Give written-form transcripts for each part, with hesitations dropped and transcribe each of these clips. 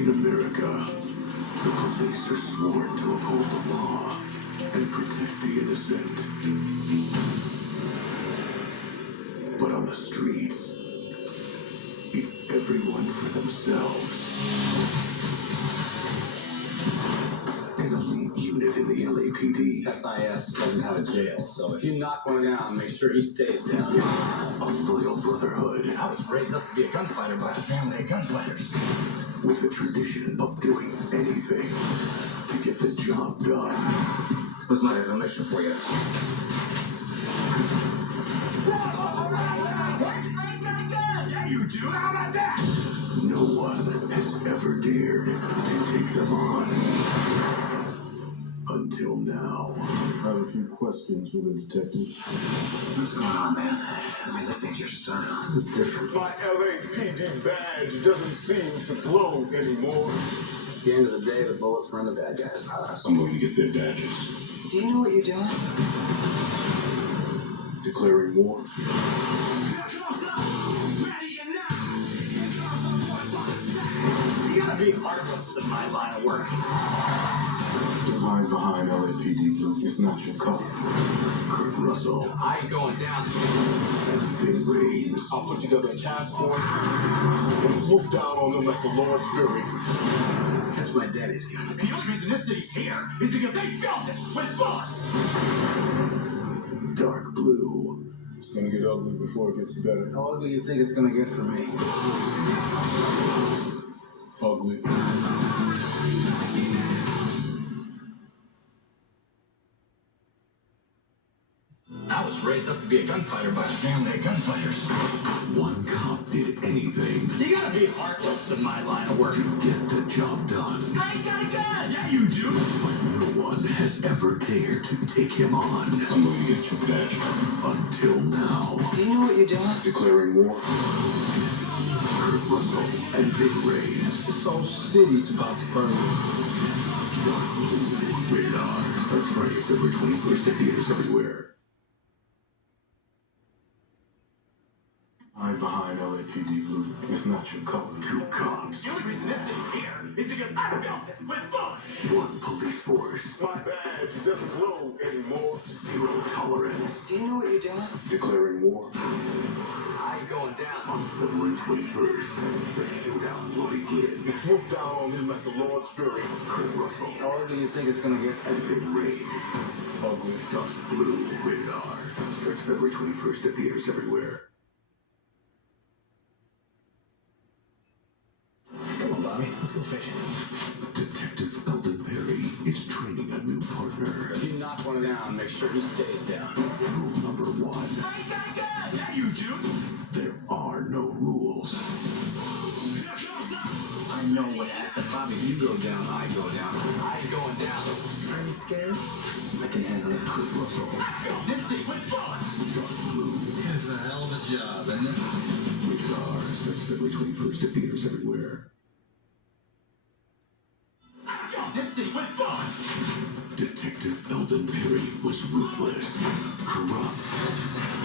In America, the police are sworn to uphold the law and protect the innocent. But on the streets, it's everyone for themselves. An elite unit in the LAPD. SIS doesn't have a jail, so if you knock one down, make sure he stays down. A loyal brotherhood. I was raised up to be a gunfighter by a family of gunfighters. With a tradition of doing anything to get the job done. What's my information for you? Yeah, you do. How about that? No one has ever dared to take them on. Until now. I have a few questions for the detective. What's going on, man? I mean, this ain't your style. This is different. My LAPD badge doesn't seem to glow anymore. At the end of the day, the bullets were in the bad guys, not us. I'm going to get their badges. Do you know what you're doing? Declaring war. You gotta be heartless in my line of work. Don't hide behind LAPD blue. It's not your color. Kurt Russell. I ain't going down. And Vin Rames. I'll put together a task force and swoop down on them like the Lord's fury. That's my daddy's gun. And the only reason this city's here is because they filled it with bullets. Dark blue. It's gonna get ugly before it gets better. How ugly do you think it's gonna get for me? Ugly. I was raised up to be a gunfighter by a family of gunfighters. One cop did anything You gotta be heartless in my line of work. to get the job done. I ain't got a gun! Yeah, you do! But no one has ever dared to take him on. I'm going to get your badge. Until now. Do you know what you're doing? Declaring war. Kurt Russell and Vin Rames. This whole city's about to burn. Dark blue. Rated R. Starts Friday, February 21st at theaters everywhere. Hide behind LAPD blue. It's not your color. Two cops. The only reason this city's here is because I filled it with bullets. One police force. My badge doesn't glow anymore. Zero tolerance. Do you know what you're doing? Declaring war. I ain't going down. On February 21st, the showdown will begin. Swoop down on them like the Lord's fury. Kurt Russell How ugly do you think it's gonna get? and Vin Rames. Ugly. Dark blue. Rated R. Starts February 21st at theaters everywhere. Come on, Bobby. Let's go fishing. Detective Eldon Perry is training a new partner. If you knock one down, make sure he stays down. Rule number one. I ain't got a gun! Yeah, you do! There are no rules. I know what happened. Bobby, you go down, I go down. I ain't going down. Are you scared? I can handle it. Kurt Russell. This city with bullets! Dark blue. It's a hell of a job, isn't it? Rated R. Starts February 21st at theaters everywhere. This city with bullets! Detective Eldon Perry was ruthless, corrupt,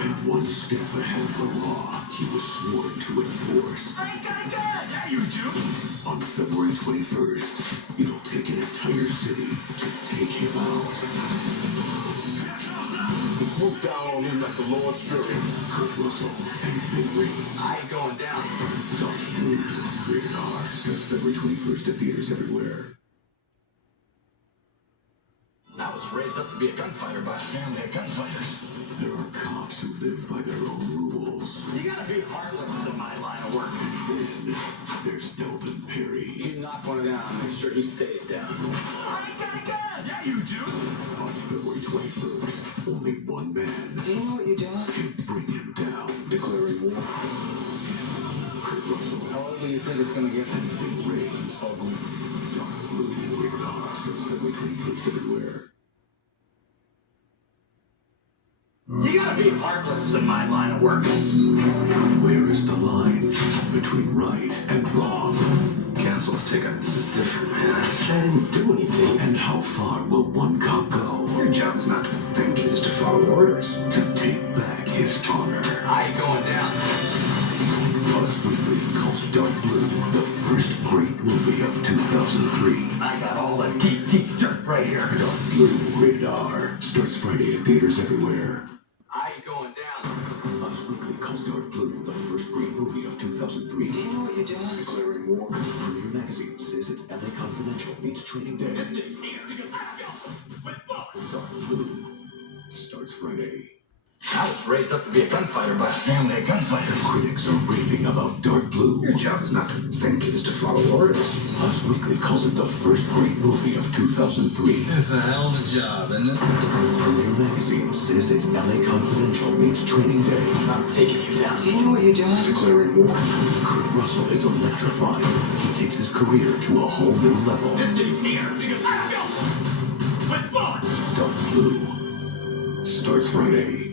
and one step ahead of the law he was sworn to enforce. I ain't got a gun! Yeah, you do! On February 21st, it'll take an entire city to take him out. Swoop down on them like the Lord's fury. Kurt Russell and Vin Rames. I ain't going down. Dark Blue. Rated R. Starts February 21st at theaters everywhere. I was raised up to be a gunfighter by a family of gunfighters. There are cops who live by their own rules. You gotta be heartless in my line of work. Then there's Eldon If Perry. you knock one down, make sure he stays down. I ain't got a gun! Yeah, you do! On February 21st, only one man Do you know what you're doing? can bring him down. Declaring war. Kurt Russell How ugly do you think it's gonna get? and Vin Rames. Ugly. Dark Blue. Rated R. Starts February 21st everywhere. You gotta be heartless in my line of work. Where is the line between right and wrong? Council's ticket. This is different, man. I didn't do anything. And how far will one cop go Your job is not to think, it is to follow orders. to take back his honor? I ain't going down. Us Weekly calls Dark Blue the first great movie of 2003. I got all the deep, deep dirt right here. Dark Blue, rated R. Starts Friday in theaters everywhere. I ain't going down. Us Weekly calls Dark Blue the first great movie of 2003. Do you know what you're doing? Declaring war. Premiere Magazine says it's LA Confidential meets Training Day. This city's here because I felt it with bullets. Dark Blue starts Friday. I was raised up to be a gunfighter by a family of gunfighters. Critics are raving about Dark Blue. Your job is not to think, it is to follow orders. Us Weekly calls it the first great movie of 2003. It's a hell of a job, isn't it? Premiere Magazine says it's LA Confidential meets Training Day. I'm taking you down. Do you know what you're doing? Declaring war. Kurt Russell is electrifying. He takes his career to a whole new level. This city's here because I felt it with bullets. Dark Blue starts Friday.